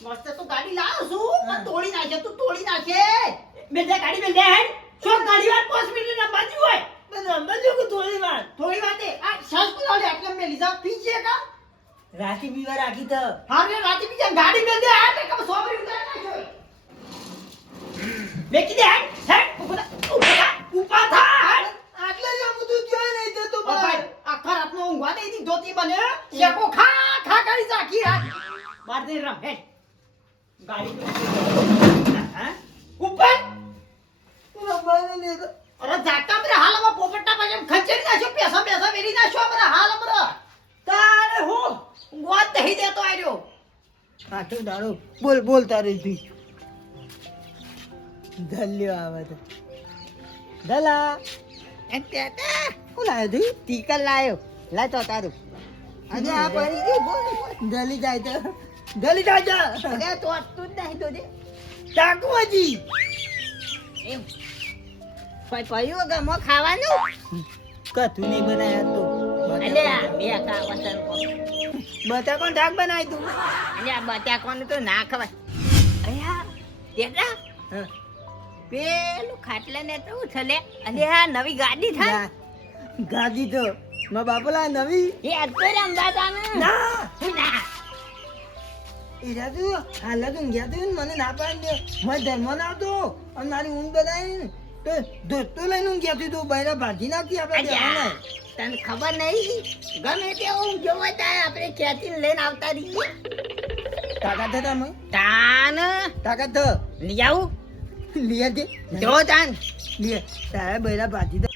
મસ્ત તો ગાડી લાવ છું પણ તોડી નાખે તું તોડી નાખે મેલે ગાડી મેલે હેડ છો ગાડી વાર 5 મિનિટ ના બાજુ હોય નંબર જો કે થોડી વાત આ સસ કો લે એટલે મે લીધા પીછે કા રાતી બીવા રાખી તો હા રે રાતે બીજા ગાડી મેલે દે આ કે 100 મિનિટ ઉતાર નાખ્યો બેકી દે હેડ ઉભા થા આટલે જ બધું જોઈ નહીં જતો ભાઈ આખા રાતનો ઊંઘવા દે દી ધોતી બને શેકો ખા ખા કરી રાખી રાત બાર દે રમ હેડ ગાડી હા ઉપર રમવાને ને અરે જાતા મરે હાલમાં પોપટના પાછળ ખંચેરી નાખ્યો પૈસા વેરી નાખ્યો મરે હાલ મરે તારે હું ગોત દહી દેતો આર્યો આટલો દાડો બોલ તારી તું ધલ્યો આવે તો ધલા અત્યારે હું લાવ્યો તું ટીકર લાયો લાતો તારું આજે આ પડી ગઈ બોલ ધલી જાય તો અરે તો તું જ નહીં તો દે ટાકવાજી એમ કોઈ પયું કે મો ખાવાનું કતું નહીં બનાયા તો અલે આ બે કા વતન કો બતા કોણ ઢાક બનાવી તું અલે આ બટાકોને તો ના ખવાય અયા દેખલા હા પેલું ખાટલા ને તો છલે અલે આ નવી ગાડી થાય ગાદી તો મા બાપલા નવી એ અત્યારે રમવાતા ના ના એરા તું હાલ તું ગયા તું મને ના પાડી દે મેં ધર્મ ના આવતો અને મારી ઊંઘ બનાવી તો દોસ્તો લઈને ઊંઘ ગયા તું બૈરા ભાજી નાખી આપણે જવાના તને ખબર નહીં ગમે તેવું જોવા જાય આપણે ખેંચીને લઈને આવતા રહીએ તાકાત હતા મેં તાન તાકાત તો લઈ આવું લીએ દે જો તાન લીએ તારે બૈરા ભાજી દે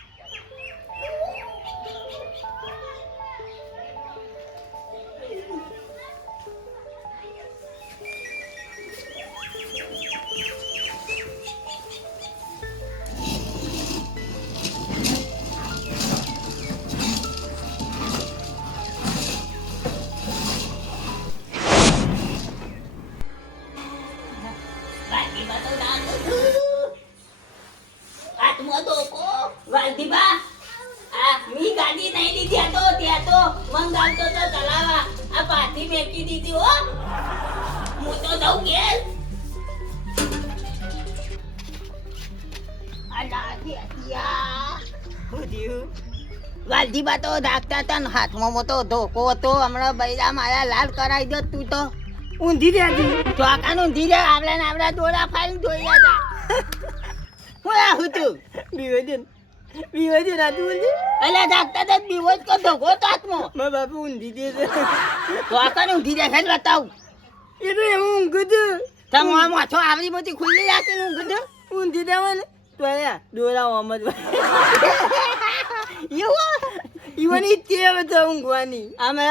વાલજીબા તો ધાકતા હતા ને હાથમાં મોટો ધોકો હતો હમણાં બૈરા મારા લાલ કરાવી દો તું તો ઊંધી દેતી ચોકાનું ઊંધી રે આવડા દોડા ફાઈન ધોઈ હતા હું આવું તું વિવેચન રાજુ બોલજે અલ્યા ધાકતા હતા બીવો જ કો ધોકો તો હાથમાં મારા બાપુ ઊંધી દે છે ચોકાનું ઊંધી રે હેડ બતાવું એ તો એવું ઊંઘ હતું તમે આમ માથો આવડી મોટી ખુલ્લી રાખીને ઊંઘ દો ઊંધી દેવાને તો આયા દોરા ઓમદ ઈવાની ટેવ છે ઊંઘવાની અમે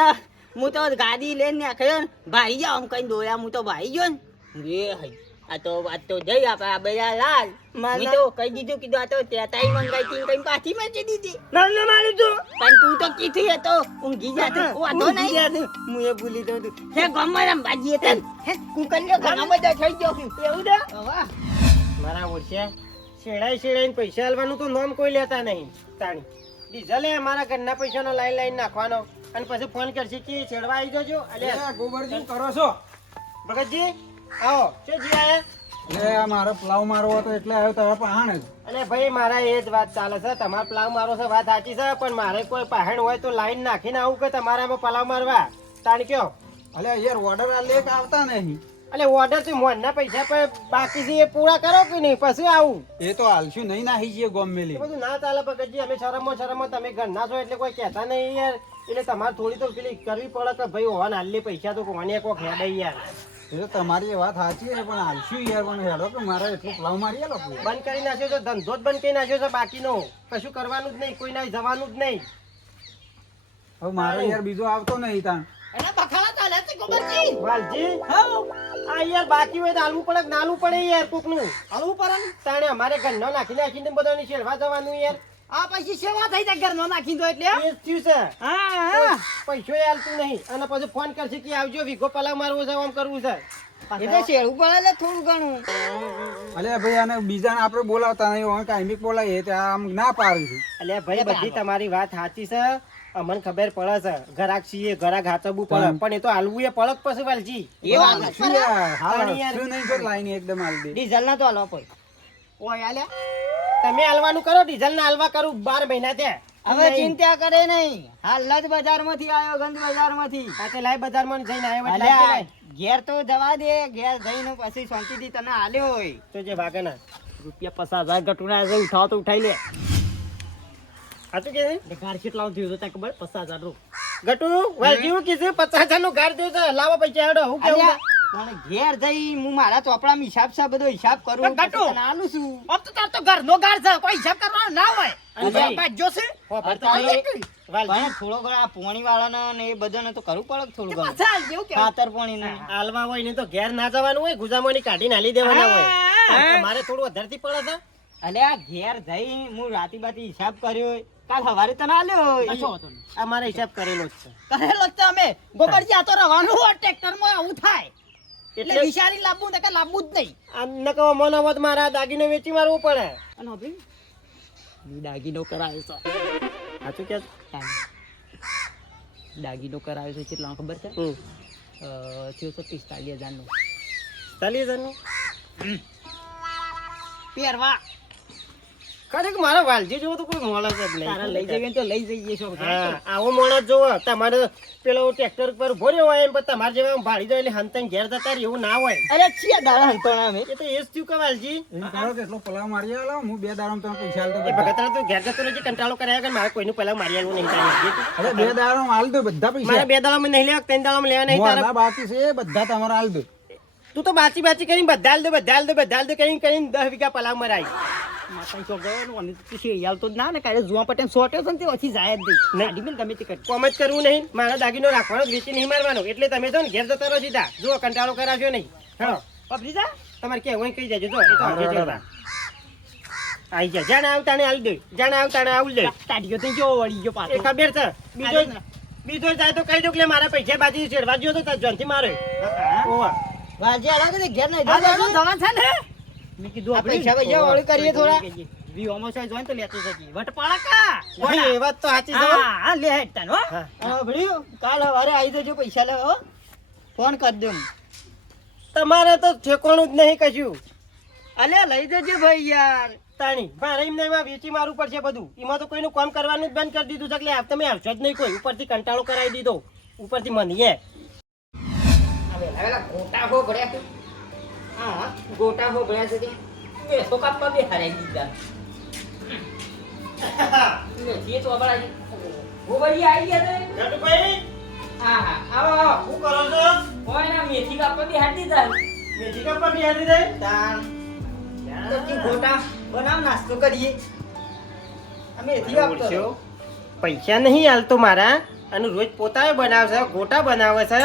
હું તો ગાડી લઈને નાખ્યો ને ભાઈ જાવ આમ કઈ દોયા હું તો ભાઈ ગયો ને રે હઈ આ તો જઈ આપણે આ બધા લાલ મેં તો કહી દીધું કીધું આ તો તેતાઈ મંગાઈ તી કઈ પાછી મેચી દીધી નામ ન મારું તો પણ તું તો કીધી હતો ઊંઘી જાતો વાતો નહીં હું એ ભૂલી દઉં તું હે ગમરમ બાજી તન હે કુકલ્યો ઘણા બધા થઈ ગયો એવું દે વાહ મારા ઓળખ્યા શેડાઈને પૈસા આલવાનું તો નામ કોઈ લેતા નહીં તાણી ડીઝલ એ અમારા ઘરના પૈસાનો લાઈન નાખવાનો અને પછી ફોન કરશે કે છેડવા આવી જજો અલ્યા ગોબરજી કરો છો ભગતજી આવો શું જી આયા એટલે આ મારો પ્લાવ મારવો હતો એટલે આવ્યો તારા પહાણ જ અલે ભાઈ મારા એ જ વાત ચાલે છે તમારે પલાવ મારો છે વાત સાચી છે પણ મારે કોઈ પહાણ હોય તો લાઈન નાખીને આવું કે તમારે આમાં પલાવ મારવા તાણી કયો અલે યાર ઓર્ડર આ લેક આવતા નહીં અલે ઓર્ડર તો મોનના પૈસા પર બાકી છે એ પૂરા કરો કે નહીં પછી આવું એ તો હાલશું નહીં નાહી જઈએ ગોમેલી એ બધું ના ચાલે ભગતજી અમે શરમો તમે ઘરના છો એટલે કોઈ કહેતા નહીં યાર એટલે તમારે થોડી તો પેલી કરવી પડે કે ભાઈ હોવા નાલી પૈસા તો કોને કોક હેડે યાર એ તો તમારી વાત સાચી છે પણ હાલશું યાર પણ હેડો કે મારે એટલું પ્લાવ મારી આલો બંધ કરી નાખ્યો છે ધંધો જ બંધ કરી નાખ્યો છે બાકીનો કશું કરવાનું જ નહીં કોઈ ના જવાનું જ નહીં હવે મારે યાર બીજો આવતો નહીં તાણ એના બખાડા ચાલે છે ગોબરજી વાલજી હા આ યાર બાકી હોય તો હાલવું પડે કે નાલવું પડે યાર કોકનું હલવું પડે ને તાણે અમારે ઘરનો નાખીને બધાની શેરવા જવાનું યાર આ પછી સેવા થઈ જાય ઘરનો નાખી દો એટલે એ જ થયું છે હા પૈસો હાલતું નહીં અને પછી ફોન કરશે કે આવજો વીઘો પલાવ મારવો છે આમ કરવું છે એટલે શેડું પડે થોડું ઘણું અલે ભાઈ આને બીજાને આપણે બોલાવતા નહીં કાયમિક બોલાવીએ તો આમ ના પાડું છું એટલે ભાઈ બધી તમારી વાત સાચી છે અમને ખબર પડે છે ઘરાક છીએ ઘરાક હાચવવું પડે પણ એ તો હાલવું એ પડક પછી વાલજી એ વાત હાલશું યાર, હાલ તાણી યાર. હાલશું નહીં તો લાઈને એકદમ હાલ દે. ડીઝલ ના તો હાલવા પડે ઓય આલ્યા તમે હાલવાનું કરો ડીઝલ ના હાલવા કરું 12 મહિના ત્યાં હવે ચિંતા કરે નહીં હાલ જ બજારમાંથી આવ્યો ગંજ બજારમાંથી આ તે લાય બજારમાં જઈને આવ્યો એટલે અલ્યા, લાય. ઘેર તો જવા દે ઘેર જઈને પછી શાંતિથી તને આલ્યો હોય તો જે ભાગે ના રૂપિયા 50,000 ગટુના છે ઉઠાવ તો ઉઠાઈ લે સાચું કે એટલે ઘર કેટલા થયું તો તને ખબર 50,000 રૂ ગટુ વાલજીવું કીધું 50,000 નું ઘર દે છે લાવો પૈસા હેડો હું કેવું અલ્યા, પણ ઘેર જઈ હું મારા ચોપડામાં હિસાબ છે બધો હિસાબ કરું પણ ગટુ, પછી તને આલું છું अब तो तार तो घर नो घर से कोई हिसाब करવાનો ના હોય અને ભાઈ. બાપ જો છે પણ થોડો ઘણો આ પોણી વાળાને ને એ બધાને તો કરવું પડે કે થોડું ઘણું પાછા જેવું કે ખાતર પોણીને હાલવા હોય ને તો ઘેર ના જવાનું હોય ગુજામોની કાઢીને હાલી દેવાના હોય મારે થોડું વધારતી પડે છે અલ્યા ઘેર જઈ હું રાતી બાતી હિસાબ કર્યો હોય. કાલ સવારે તને આલ્યો હોય. આ મારે હિસાબ કરેલો જ છે કરેલો જ છે અમે ગોબરજી આ તો રવાનું હોય ટ્રેક્ટરમાં આવું થાય એટલે એટલે વિચારી લાવવું ને કે લાવવું જ નહીં આ ન કહો મન આવત મારા દાગીનો વેચી મારવું પડે અને હવે દાગીનો કરાયો છે સાચું કે દાગીનો કરાયો છે કેટલા ખબર છે હમ થયો છે 45,000 નો 40,000 નું પહેરવા ખરેખર મારા વાલજી જેવો તો કોઈ મોણસ જ નહીં તારા લઈ જઈએ તો લઈ જઈએ છો હા આવો મોણસ જોવો તમારે પેલો ટ્રેક્ટર પર ભર્યો હોય એમ પણ તમારે જેવા ભાડી દો એટલે હંતાઈને ઘેર જતા રહે એવું ના હોય અરે છીએ દાડા હંતોણા અમે એ તો એ જ થયું કે વાલજી એમ કરો કે એટલો પલાવ મારી આલો, હું 2 દાડામાં તમે પૈસા આલ દઉં એ બધા. ભગતરા તું ઘેર જતો રહેજે કંટાળો કર્યા કે મારે કોઈનું પહેલા મારી આલવું નહીં તારે. અરે 2 દાડામાં આલ દઉં બધા મારે પૈસા. 2 દાડામાં નહીં લેવા 3 દાડામાં લેવા નહીં તારા મોરના બાકી છે એ બધા તમારે આલ દઉં. તું તો બાચી બાચી કરીને બધા હાલ દે બધા હાલ દે બધા હાલ દે કરીને 10 વીઘા પલાવ મરાય માતા ચોક ગયો અને તું શેરિયાલ તો જ ના ને કાલે જોવા પટેલ સોટ્યો છે ને તે ઓછી જાય જ નહીં ગાડી મેં ગમે તે કરી કોમ જ કરવું નહીં મારા દાગીનો રાખવાનો જ વેચી નહીં મારવાનો એટલે તમે જો ને ઘેર જતા રહો સીધા જો કંટાળો કરાવજો નહીં હા પપરી જા તમારે કે હું કહી દેજો જો એ તો આજે જતા આઈ જા જાણે આવતાને આલી દે જાણે આવતાને આવું દે તાડીઓ તો જો વળી ગયો એ પાછો ખબર છે બીજો જાય તો કહી દો કે મારા પૈસા બાજી છેડવા ગયો તો જોનથી મારે ઓવા વાજે આલા કે ઘેર નહીં આ બાજુ જવા છે ને મેં કીધું આપણે પૈસા પૈસા વળી કરીએ થોડા વી ઓમોસાઈ જોઈન તો લેતો જતી વટપાળા કા એ વાત તો સાચી છે હા હા લે હેડ તને હો હા. હા ભડ્યું કાલ હવારે આવી જજો પૈસા લેવા હો ફોન કરી દઉં તમારે તો ઠેકોણું જ નહીં કશું અલે લઈ જજો ભાઈ યાર તાણી મારે એમને એમાં વેચી મારવું પડશે બધું એમાં તો કોઈનું કામ કરવાનું જ બંધ કરી દીધું છે એટલે તમે આવશો જ નહીં કોઈ ઉપરથી કંટાળો કરાવી દીધો ઉપરથી મનીએ ગોટા હો ભર્યા છે હા ગોટા હો ભર્યા છે તે તો કાપવા બે હરાઈ દીધા જે તો બડા ગોબરી આવી ગયા છે ગટુભાઈ હા હા આવો આવો શું કરો છો કોઈ ના મેથી કાપવા બે હાડી દીધા મેથી કપા બી હારી દે તાન તો કી ગોટા બનાવ નાસ્તો કરીએ અમે મેથી આપતો ઓળખ્યો? પૈસા નહીં હાલતો મારા અને રોજ પોતાએ બનાવશે ગોટા બનાવે છે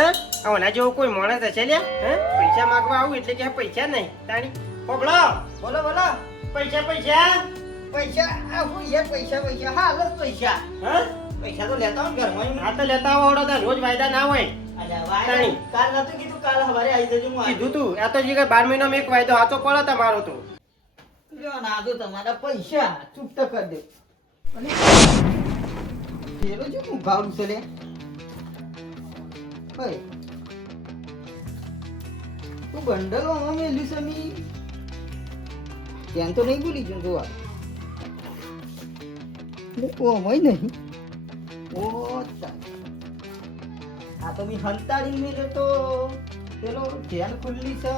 આના જેવો કોઈ માણસ હશે લ્યા હે પૈસા માંગવા આવું એટલે કે પૈસા નહીં તાણી પોગળો બોલો બોલો પૈસા પૈસા પૈસા આ હું યાર પૈસા પૈસા હાલ જ પૈસા હા પૈસા તો લેતા હું ઘરમાં આ તો લેતા આવડો તો રોજ વાયદા ના હોય અલ્યા વાય તાણી. કાલ નતું કીધું કાલ હવારે આવી જજો હું કીધું તું આ તો જે 12 મહિનામાં એક વાયદો સાચો પડે તમારો તો લ્યો ના દો તમારા પૈસા ચૂકતા કરી દે અને પેલો જો હું ભાવ છે લે ભાઈ તું બંડલ આમાં મેલ્યું છે મી ત્યાં તો નહીં ભૂલી જઉં જોવા ઓ મય નહીં ઓ આ તો મી હંતાડી મેલ્યો તો પેલો ધ્યાન ખુલ્લી છે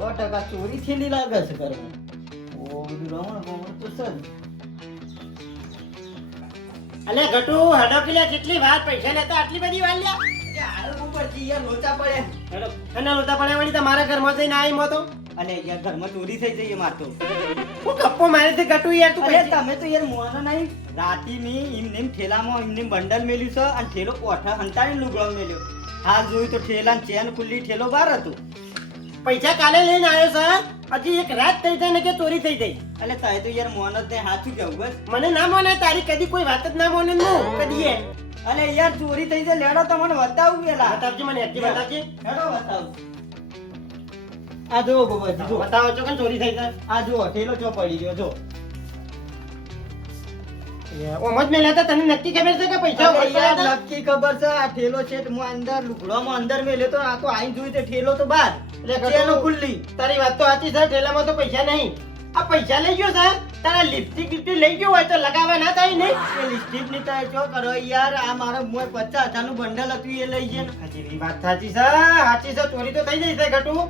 100% ચોરી થયેલી લાગે છે ઘરમાં ઓ બધું રમણ તો સર અલે ગટુ હડો કિલા કેટલી વાત પૈસા લેતા આટલી બધી વાર લ્યા હાલ ઉપરથી યાર લોચા પડે હેલો અને લોતા પડે વળી તમારા ઘરમાં જઈને આવી મો તો અને યાર ઘરમાં ચોરી થઈ જઈએ મારતો હું ગપ્પો મારે તે ગટુ યાર તું અરે પૈસા તમે તો યાર મોનો નહીં રાતી ની એમને ઠેલામાં એમને બંડલ મેલ્યું છે અને ઠેલો કોઠા હંતાડીને લુગડો મેલ્યો હાલ જોયું તો ઠેલા ચેન ખુલ્લી ઠેલો બહાર હતું પૈસા કાલે લઈને આવ્યો છે હજી એક રાત થઈ જાય ને કે ચોરી થઈ જાય એટલે તારે તો યાર મોન જ નહીં સાચું કેવું બસ મને ના મોને તારી કદી કોઈ વાત જ ના મોને હું કદી એ અલે યાર ચોરી થઈ જાય લેડો તમને બતાવું પેલા બતાવજે મને હજી બતાવજે હેડો બતાવું આ જુઓ ગોબરજી જુઓ બતાવો છો કે ચોરી થઈ જાય આ જુઓ ઠેલો ચો પડી ગયો જો ઓમ જ મેલ્યા હતા, તને નક્કી ખબર છે કે પૈસા અરે વળતા યાર, હતા? નક્કી ખબર છે આ ઠેલો છે હું અંદર લુગડોમાં અંદર મેલ્યો તો આ તો આઈને જોયું તો ઠેલો તો બહાર એટલે ઠેલો કશું- ખુલ્લી તારી વાત તો સાચી છે, ઠેલામાં તો પૈસા નહીં. આ પૈસા લઈ ગયો છે, તારા લિપસ્ટિક લિપસ્ટિક લઈ ગયો હોય તો લગાવવા ના થાય ને. એ લિપસ્ટિક ની તો શું કરો યાર આ મારો મોય 50,000 નું બંડલ હતું એ લઈ ગયા ને. હાજી વાત સાચી છે, સાચી છે. ચોરી તો થઈ જશે ઘટું.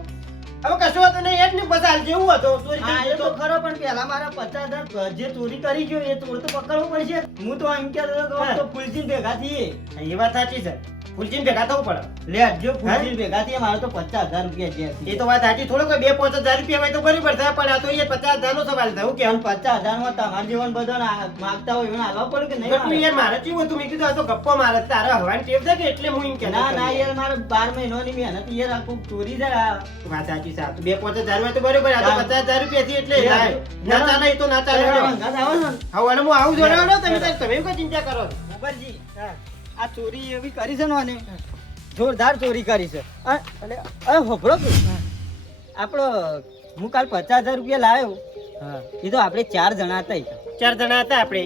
હવે કશું હતું નહીં, એક ને બસ હાલ જેવું હતું ચોરી હા થઈ એ તો જતો. ખરો પણ પેલા મારા 50,000 જે ચોરી કરી ગયો એ ચોર તો પકડવું પડશે. હું તો એમ કહેતો હતો કે આમ તો ફૂલજીન ભેગા થઈએ. એ વાત સાચી છે, ફૂલજીને ભેગા થવું પડે. લે જો ફૂલજીન ભેગા થઈએ મારે તો 50,000 રૂપિયા છે. એ તો વાત સાચી, થોડો કોઈ 2-5 હજાર રૂપિયા હોય તો બરાબર છે, પણ આ તો એ 50,000 નો સવાલ થયો કે કેમ 50,000 માં તમારા જીવન બધાને માંગતા હોય એને હાલવા પડે કે નહીં ઘટું હાલે? યાર મારે કેવું હતું, મેં કીધું આ તો ગપ્પો મારે, તારે હવાની ટેવ છે કે એટલે હું એમ કહેતો ના ના હતો. યાર મારે 12 મહિનાની મહેનત યાર આ કોક ચોરી છે આ. વાત સાચી છે, આ તો 2-5 હજાર હોય તો બરાબર, આ તો 50,000 રૂપિયા થી એટલે યાર, ના ચાલે, એ તો ના ચાલે. તારા ભંગાત આવે છે ને? હવે અને હું આવું જોડાવડો, તમે એવું કઈ ચિંતા કરો છો? ગોબરજી, આ ચોરી એવી કરી છે ને આને, જોરદાર ચોરી કરી છે. અને હોભળો કે આપણો હું કાલ 50,000 રૂપિયા લાવ્યો. એ તો આપણે 4 જણા હતા ઈ તો. 4 જણા હતા આપણે.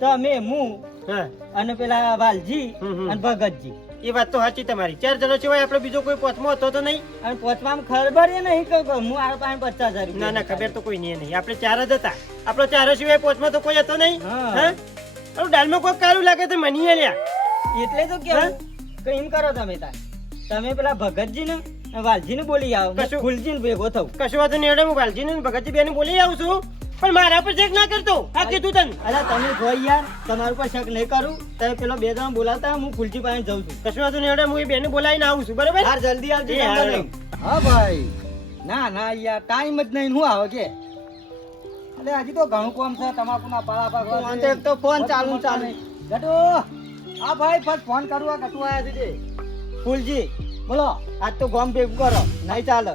તો અમે હું હા, અને પેલા વાલજી હમ. અને ભગતજી એ વાત તો સાચી તમારી. 4 જણા સિવાય આપણે બીજો કોઈ પોચમો હતો તો નહીં? અને પોચમાં ખબર એ નહીં કે હું આ પાસે 50,000 રૂપિયા ના ના, ખબર તો કોઈ નહીં. આપણે 4 જ હતા. આપણો 4 સિવાય પોચમાં તો કોઈ હતો નહીં. હા. હા, અરે દાલમાં કોઈ કારું લાગે તો મનીએ લ્યા. એટલે તો કેવું કે એમ કરો તમે તાર તમે પેલા ભગતજી ને વાલજી ને બોલી આવો કશું- ફૂલજી ને ભેગો થવું. કશું વાંધો નહીં, હું વાલજીને ને ભગતજી બેને બોલી આવું છું, પણ મારા પર ચેક ના કરતો. આ કીધું તને. અલા તમે જોઈ યાર તમારું પર શક નહીં કરું. તમે પેલો 2 જણા બોલાવતા હું ફૂલજી પાસે જઉં છું. કશું વાંધો નહીં, હું એ બેને બોલાવીને આવું છું, બરાબર? યાર જલ્દી આવજો એ નંબર હારું. લઈને. હા ભાઈ ના ના યાર ટાઈમ જ નહીં હું આવે કે અરે હજી તો ઘણું કામ છે તમાકુના પાળા પાકવા ફોન છે. તો એક તો ફોન ચાલુ ચાલે. ગટુ હા ભાઈ ફર્સ્ટ ફોન કરું આ ગટુ આયા છે તે. ફૂલજી બોલો આજ તો ગોમ ભેગું કરો નહીં ચાલે.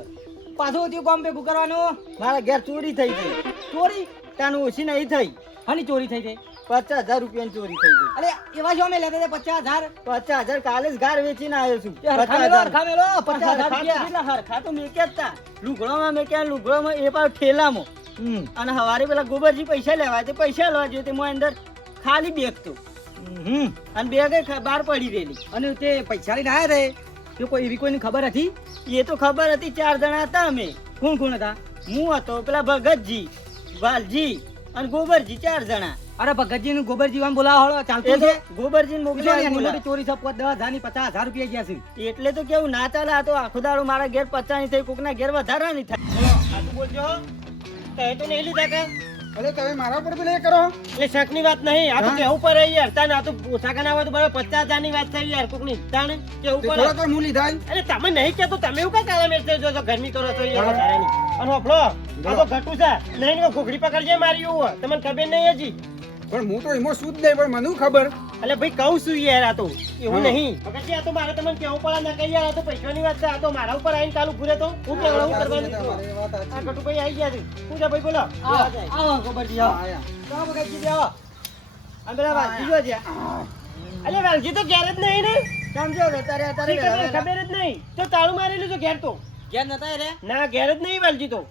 પાછું ઉઠ્યું કામ ભેગું કરવાનું મારા ઘેર ચોરી થઈ ગઈ. ચોરી તાનું ઓછી નહીં થઈ. હની ચોરી થઈ ગઈ 50,000 રૂપિયાની ચોરી થઈ ગઈ. અરે એવા જો અમે લેતા હતા 50,000 50,000 કાલે જ ઘર વેચીને આવ્યો છું. એ હરખા મેલો, હરખા મેલો, 50,000 હરખા રૂપિયા. કેટલા હરખા તો મેક્યા જ તા. લુગડોમાં મેક્યા, લુગડોમાં એ પાછું ઠેલામાં. હમ. અને હવારે પેલા ગોબરજી પૈસા લેવા તે પૈસા લેવા જોઈએ તે મોય અંદર ખાલી બેગ તો હમ. અને બેગ બહાર પડી રહેલી. અને તે પૈસા લઈને આયા રે તે કોઈ એવી કોઈને ખબર હતી એ તો ખબર હતી 4 જણા હતા અમે. કોણ કોણ હતા હું હતો પેલા ભગતજી વાલજી અને ગોબરજી 4 જણા. અરે ભગતજી નું ગોબરજી આમ બોલાવો હળો એ ચાલતું તો છે ગોબરજી જો મોકલ્યા એની બોલા. મોટી ચોરી છે 10,000 ની 50,000 રૂપિયા ગયા છે એટલે તો કેવું ના ચાલે. આ તો આખો દાડો મારા ઘેર 50 ની થઈ કોકના ઘેર વધારાની થાય. સાચું બોલજો. તે તો નહીં લીધા કે? અરે તમે મારા પર પેલા એ કરો એટલે શકની વાત નહીં, આ તો કેવું પડે યાર. તાને આ તો ઓછા કના હોય તો બરાબર 50,000 ની વાત થઈ યાર કોકની. તાને કેવું પડે. થોડા તો હું લીધા અરે તમે નહીં કહેતો, તમે એવું કઈ કાળા મેચ જો છો, ગરમી કરો છો યાર વધારાની. અને હોભળો, આ તો ઘટું છે નહીં ને ઘોઘડી પકડજે મારી એવું હોય. તમને ખબર નહીં હજી. પણ હું તો એમાં શું જ નહીં પણ મને ખબર અલે ભાઈ કહું છું યાર, આ તો એવું હા. નહીં. ભગતજી, આ તો મારે તમને કેવું પડે ના કઈ યાર, આ તો પૈસાની વાત છે. આ તો મારા ઉપર આવીને ચાલુ ઘૂરે તો હું કેવડાવું કરવાનું. તમારી વાત સાચી. આ ઘટુભાઈ આવી ગયા છે. શું છે ભાઈ, બોલો. આવો ગોબરજી આવો આયા. તો ભગતજી આવો અને પેલા વાલજી જો છે. અલે વાલજી તો ઘેર જ નહીં ને. સમજો કે તારે શી ખબર, ખબર જ નહીં. તો તાળું મારેલું છે ઘેર તો. ઘેર નતા રે ના, ઘેર જ નહીં વાલજી તો.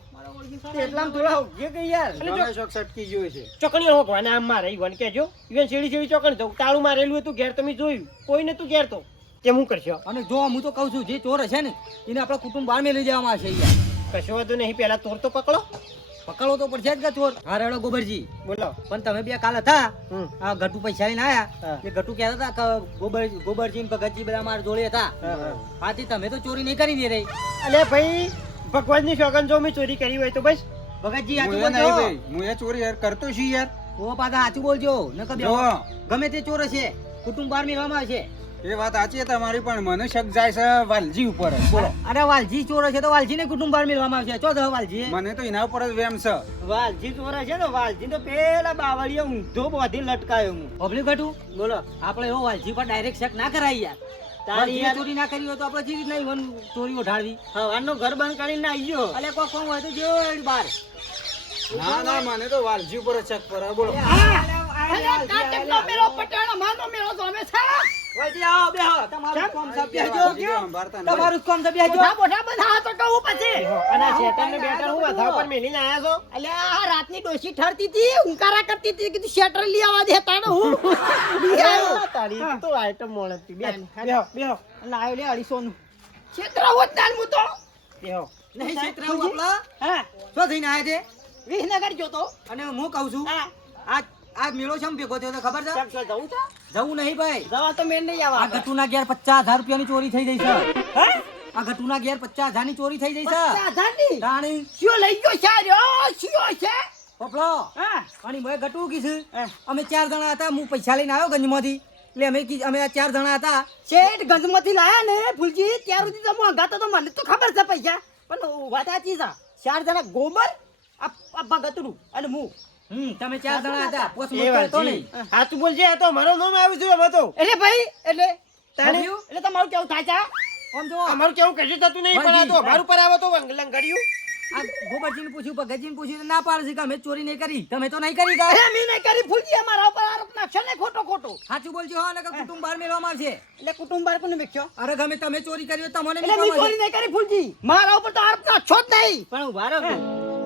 એટલામાં થોડા જે કઈ યાર. એટલે જો ગમે શોખ સટકી ગયો છે ચોકણીઓ હોકવાને આમ મારે ઈવન કહેજો. ઈવન સીડી ચોકણી તો તાળું મારેલું હતું ઘેર, તમે જોયું કોઈ નતું ઘેર તો તે હું કરશો. અને જો હું તો કહું છું જે ચોર હશે ને એને આપણા કુટુંબ બહાર મેં લઈ જવામાં આવશે યાર કશું વાંધો નહીં, પેલા તોર તો પકડો. પકડવો તો પડશે જ કે ચોર હા રેડો ગોબરજી બોલો. પણ તમે બે કાલ હતા હમ. આ ગટુ પૈસા લઈને આયા હા. એ ગટુ કહેતા હતા કે ગોબરજી ને ભગતજી બધા મારા જોડે હતા હા, હા. આથી તમે તો ચોરી નહીં કરી દે રે અલે ભાઈ, ભગવાનની સોગંદ જો મેં ચોરી કરી હોય તો બસ. ભગતજી હું સાચું એ નહીં બોલજો ભાઈ, હું એ ચોરી યાર કરતો છું યાર ઓ પાછા સાચું બોલજો નકર જો ગમે તે ચોર હશે કુટુંબ બહાર મેળવામાં આવશે એ વાત સાચી છે તમારી પણ મને શક જાય છે વાલજી ઉપર જ. બોલો અરે વાલજી ચોર હશે તો વાલજી ને કુટુંબ બહાર મેળવામાં આવશે ચો દો વાલજી મને તો એના ઉપર જ વેમ છે વાલજી ચોરા છે ને વાલજી તો પેલા બાવળીએ ઊંધો બોધી લટકાયો હું. પબ્લિક ગટુ બોલો આપણે એવો વાલજી પર ડાયરેક્ટ શક ના કરાય યાર તારી વાલજીએ યાર ચોરી ના કરી હોય તો આપણે જેવી રીતના ઈવન ચોરીઓ ઢાળવી હવાનો ઘર બંધ કરીને આવી ગયો. અલે કોઈ કોમ હોય તો જો એડી બહાર ના ના મને તો વાલજી ઉપર જ શક પડે બોલો વળજી આવો, બેહો. તમારું કેમ? કામ છે, બેહજો. સંભાળતા નહીં. તમારું કામ છે, બેહજો. મોઢા મોઢા બનાવો તો કહું પછી. અને આ શેટર ને બેટર હું માથા ઉપર મેલીને આયા છો અલ્યા આ રાતની ડોશી ઠરતી હતી ઉંકારા કરતી હતી કીધું શેટર લઈ આવવા દે તાણે હું લઈ આવ્યો. તારી તો આઈટમ મોળતી બે બેહો, બેહો. લાવ્યો લે 250 નું ક્ષેત્ર હોત નાલ હું તો બેહો નહીં છેતરાવું આપણા. હા શું થઈને આયા છે? વિસનગર જોતો અને હું કહું છું હા આ મેળો શેમ ભેગો થયો તો ખબર છે? કેમ છે જવું છે જવું નહીં ભાઈ. જવા તો મેં નહીં આ આવવા ગટુના ઘેર 50,000 રૂપિયાની ચોરી થઈ ગઈ છે. હે આ ગટુના ઘેર 50,000 ની ચોરી થઈ ગઈ છે. 50,000 રાણી શિયો લઈ ગયો છે રહ્યો શિયો છે પોપલો હા અને મેં ગટુ કીધું હા. અમે 4 જણા હતા. હું પૈસા લઈને આવ્યો ગંજમાંથી એટલે અમે આ 4 જણા હતા. શેઠ ગંજમાંથી લાયા ને ફૂલજી ત્યાર સુધી તો હું હંગાતો તો મને તો ખબર છે પૈસા પણ વાત સાચી છે 4 જણા ગોબર આ ભગતરું અને હું તમે 4 જણા હતા. પોસ એ મૂકતો હતો વાલજી નહીં. હાચું બોલજે આ તો મારું નામ આવ્યું છે એમાં તો એટલે ભાઈ એટલે તાણે? એટલે તમારું કેવું થાય છે આમ જો અમારું કેવું કશું થતું નહીં પણ આ તો અમારું પર આવો તો લંગડ્યું આ ગોબરજીને પૂછ્યું ભગતજીને પૂછ્યું તો ના પાડે છે કે અમે ચોરી નહીં કરી. તમે તો નહીં કરી કાં? અરે મેં નહીં કરી ફૂલજી અમારા ઉપર આરોપ નાખશો ને ખોટો ખોટો સાચું બોલજો હા ને કુટુંબ બહાર મેળવામાં આવશે. એટલે કુટુંબ બાર કોને મેક્યો અરે ગમે તમે ચોરી કરી હોય તમને એટલે મેં મેળવામાં ચોરી નહીં કરી ફૂલજી મારા ઉપર તો આરોપ નાખશો જ નહીં પણ ઉભા રહો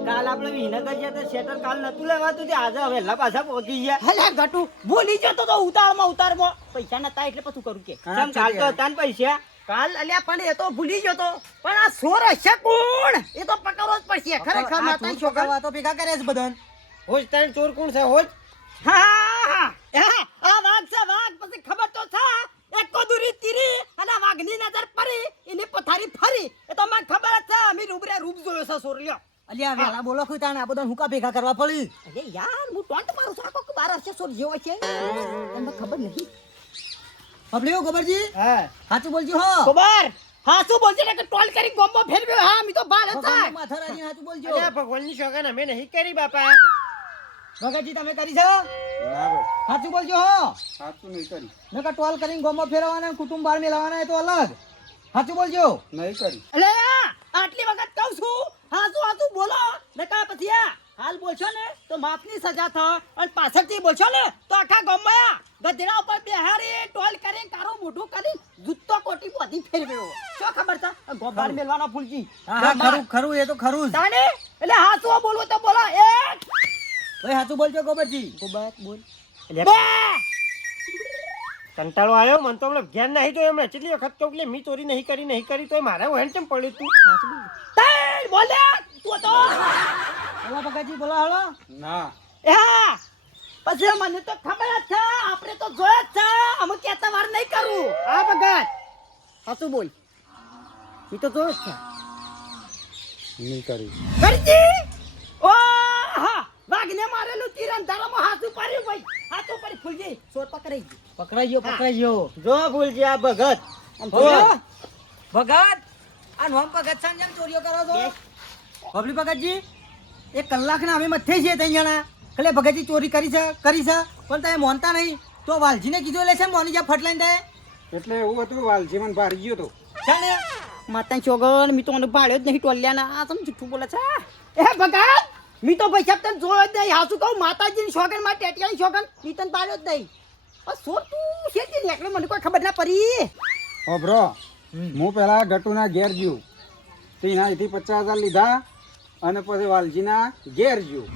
કાલ આપણે વિનગર ગયા તો શેટર કાલ નતું લેવાતું તે આજે વહેલા પાછા પહોંચી ગયા હલે ગટુ ભૂલી જતો તો ઉતારમાં પૈસા નતા એટલે પછી કરું કે કેમ કાલ તો હતા ને પૈસા કાલ અલ્યા પણ એ તો ભૂલી ગયો તો પણ આ સોર હશે કોણ એ તો પકડવો જ પડશે ખરેખર આ માતા ચોર છોકરા પકડવા તો ભેગા કર્યા છે બધાને. હોજ તાણ ચોર કોણ છે હોજ હા આ વાઘ છે વાઘ પછી ખબર તો છે એકો દૂરી તીરી અને વાઘની નજર પડી એની પથારી ફરી એ તો મને ખબર જ છે અમે રૂબરે રૂપ જોયો છે સોરલ્યો અલ્યા વેલા બોલો કે તાણે આ બધાને હુકા ભેગા કરવા પડી. અરે યાર હું ટોન્ટ મારું છું આખો બાર હશે સોર જેવો છે તમને ખબર નહીં પબલ્યો ગોબરજી હા સાચું બોલજો હો. ખબર હા શું બોલશે ને કે ટોલ કરી ગોમો ફેરવ્યો હા મી તો બાળ હતા ભગવાનના માથા રાખીને સાચું બોલજો. અલ્યા ભગવાનની શોખન અમે નહીં કરી બાપા ભગતજી તમે કરી છે? ના ભાઈ સાચું બોલજો હો. સાચું નહીં કરી નકર ટોલ કરીને ગોમો ફેરવાના ને કુટુંબ બહાર મેળવવાના એ તો અલગ. સાચું બોલજો. નહીં કરી અલે આટલી વખત કહું છું હાચું બોલો નકા પછી હાલ બોલશો ને તો માફની સજા થ અને પાછળથી બોલશો ને તો આખા ગામમાં ગધેડા ઉપર બેહારી ટોલ કરી કારો મોઢું કરી જૂતો કોટી બધી ફેરવ્યો શું ખબર છે ગોબાર મેલવાના ફૂલજી હા હા ખરું ખરું એ તો ખરું જ. તાણે એટલે હાચું બોલવું તો બોલો એક ભાઈ સાચું બોલજો ગોબરજી. ગોબર બોલ અલ્યા, બે કંટાળો આવ્યો મને તો હમણાં ધ્યાન નહીં તો એમણે કેટલી વખત કહું કે મી ચોરી નહીં કરી તો મારે હું કેમ પડ્યું તું ત્રણ બોલે તું તો બોલો ભગતજી બોલો હાલો. ના હા પછી મને તો ખબર જ છે આપણે તો જોયા જ છે અમે કહેતા વાર નહીં કરું હા ભગત હાચું બોલ એ તો જોયું જ છે નહીં કરી કરજી ઓ હા વાઘને મારેલું તીર અંધારામાં હાથું પાડ્યું ભાઈ હાથું પાડી ફૂલજી સોર પકડાઈ ગયું પકડાઈ ગયો. જો ભૂલજી આ ભગત બોલો. ભગત આ નોમ ભગત છે ને જેમ ચોરીઓ કરો છો બબલી ભગતજી એક કલાકના અમે મથે છીએ ત્રણ જણા એટલે ભગતજી ચોરી કરી છે પણ તમે માનતા નહીં તો વાલજીને કીધું એટલે છે મોની જ્યાં ફટલાઈન થાય એટલે એવું હતું વાલજી મને ભારી ગયો તો ચાલે માતા ચોગન મી તો મને ભાડ્યો જ નહીં ટોલ્યાના આ તમે જુઠ્ઠું બોલે છે એ ભગત મી તો પૈસા તને જોયો જ નહીં હાસું કહું માતાજીની શોગન માં ટેટિયાની શોગન મી તને ભાડ્યો જ નહીં આ સોર તું શેતી નીકળે મને કોઈ ખબર ના પડી ઓ બ્રો હું પેલા ગટુના ઘેર જ્યું તો એના અહીંથી 50,000 લીધા અને પછી વાલજીના ઘેર જ્યું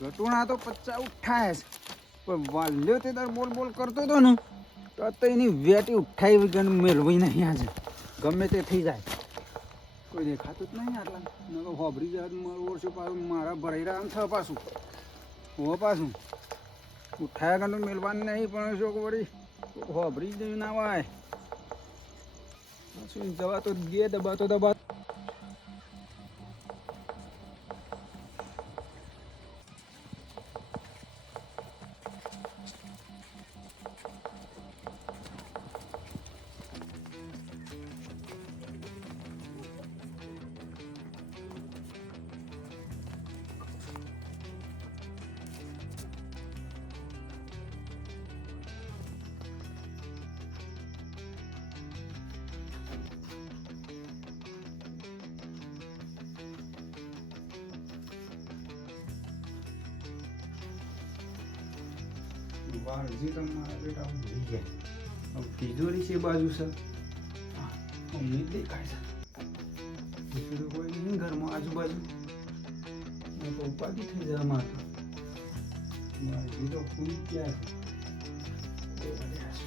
ગટુના તો 50 ઉઠાય છે પણ વાલ્યો તે તાર બોલ કરતો હતો ને તો એની વેટી ઉઠાઈ વગર મેળવી નહીં આજે ગમે તે થઈ જાય કોઈ દેખાતું જ નહીં આટલા ન તો હોબરી જાય મારું ઓછું પાછું મારા ભરાઈ રહ્યા આમ થવા પાછું પાછું ઉઠાયા ગણું મેળવાનું નહીં પણ શું વળી હોબરી જ ના વાય શું જવા તો ગે દબા વાલજી તો મારા બેટા ભૂલી ગયા. હવે તિજોરી છે બાજુ છે. હા, અમને જ દેખાય છે. બીજું કોઈ નહીં ઘરમાં આજુબાજુ. મેં તો ઉપાધિ થઈ જાય મારે તો. વાલજી તો ભૂલી જ ગયા છે. એ બધા હશે.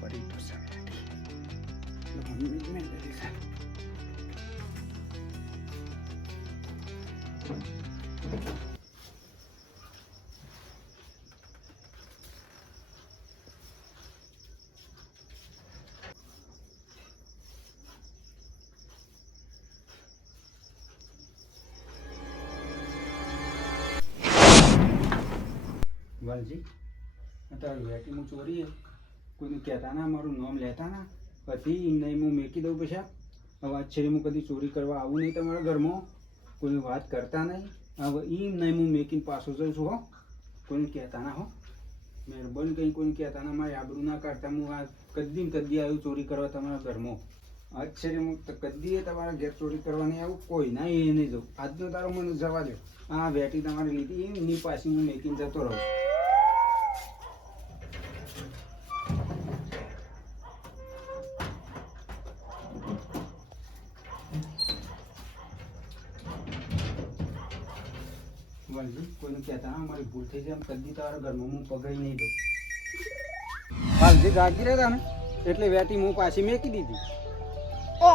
પડી તો છે બેટી. મમ્મી જ મેં લીધી છે. વાલજી અત્યારે વેટીમાં ચોરી કોઈને કહેતા ના મારું નામ લેતા ના પછી નહીં હું મેકી દઉં પછી હવે આશ્ચર્યમાં કદી ચોરી કરવા આવું નહીં તમારા ઘરમાં કોઈને વાત કરતા નહીં હવે એમ નહીં હું મેકીને પાછો જઉં છું હો કોઈને કહેતા ના હો મહેરબાની કંઈ કોઈને કહેતા ના મારી આબરૂ ના કાઢતા હું આ કદી ને કદી આવ્યું ચોરી કરવા તમારા ઘરમાં આશ્ચર્યમાં તો કદી તમારા ઘેર ચોરી કરવા નહીં આવું કોઈ ના એ નહીં જવું આજનો તારો મને જવા દો આ વેટી તમારી લીધી એમની પાછી હું મેકીને જતો રહું વાલજી કોઈને કહેતા ના મારી ભૂલ થઈ છે એમ કદી તારા ઘરમાં હું પગાઈ નહીં દઉં વાલજી જાગી રહ્યા ને એટલે વેટી હું પાછી મેકી દીધી ઓ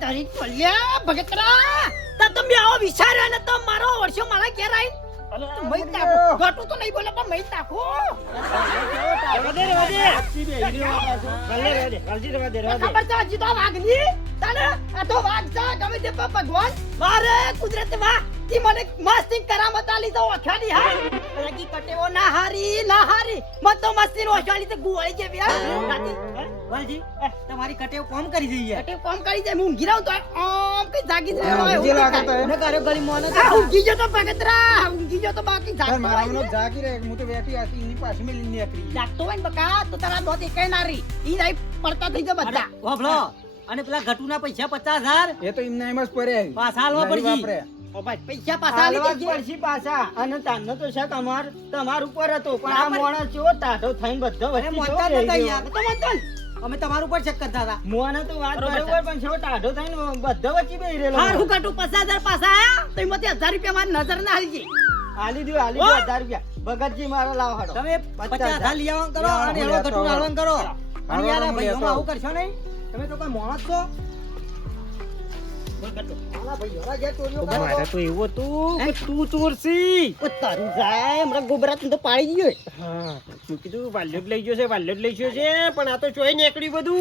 તારી ટોલ્યા ભગતરા તા તમે આવો વિચાર્યો ને તો મારો વર્ષો મારા ઘેર આઈ મઈ તાકો ગટુ તો નહીં બોલે પણ મઈ તાકો ખબર છે હજી તો વાઘની તને આ તો વાઘ છે ગમે તે ભગવાન મારે કુદરત માં તી મને મસ્તી કરામત આલી તો ઓછાની હા લગી કટેવો ના હારી મત તો મસ્તી નો ઓછાલી તો ગુવાળી જે વ્યા વાલજી તમારી કટેવ કોમ કરી દઈએ કટેવ કોમ કરી જાય હું ઊંઘી રહું તો આમ કઈ જાગી જાય ઊંઘી લાગે તો ને કરે ગળી મોને ઊંઘી જો તો ભગતરા ઊંઘી જો તો બાકી જાગતો મારા હોય ને. જાગી રહે હું તો વેટી હતી એની પાછી મેં લીધી નીકળી જાગતો હોય ને બકા તો તારા દોત એકે ના રહી ઈ નહીં પડતા થઈ જાય બધા વાપલો અને પેલા ઘટુના પૈસા 50,000 એ તો એમના એમ જ પડ્યા પાછા હાલવા પડશે. ઓ ભાઈ પૈસા પાછા આલી દેજે પડશી પાછા અને તારનો તો શક તમાર ઉપર હતો પણ આ બરાબર. મોણસ ચેવો ટાઢો થઈને બધો અરે વચ્ચે મોટા ચેવો નતા રહી યાર ગયો. તો મતન અમે તમારું ઉપર ચેક કરતા હતા મોને તો વાત બરોબર બરોબર પણ ચેવો ટાઢો થઈને બધો વચ્ચે બેહી રહેલો. હારું કાટુ 50,000 પાછા આયા તો એમાંથી 1000 રૂપિયા મારી નજર ના આવી ગઈ આલી દ્યો 1000 રૂપિયા. ભગતજી મારો લાવ હાડો. તમે 50,000 લઈ આવવાનું કરો અને એનો ઘટું હાલવાનું કરો અને યાર આ ભાઈઓમાં આવું કરશો નહીં તમે તો કોઈ માણસ છો આલા ભાઈ હવે જે ચોરીઓ કરો મારે તો એવું હતું કે તું ચોર છી. ઓ તારું જાય હમણાં ગોબરા તું તો પાડી ગયો હા મેં કીધું વાલ્યો જ લઈ ગયો છે પણ આ તો ચોય નીકળ્યું બધું.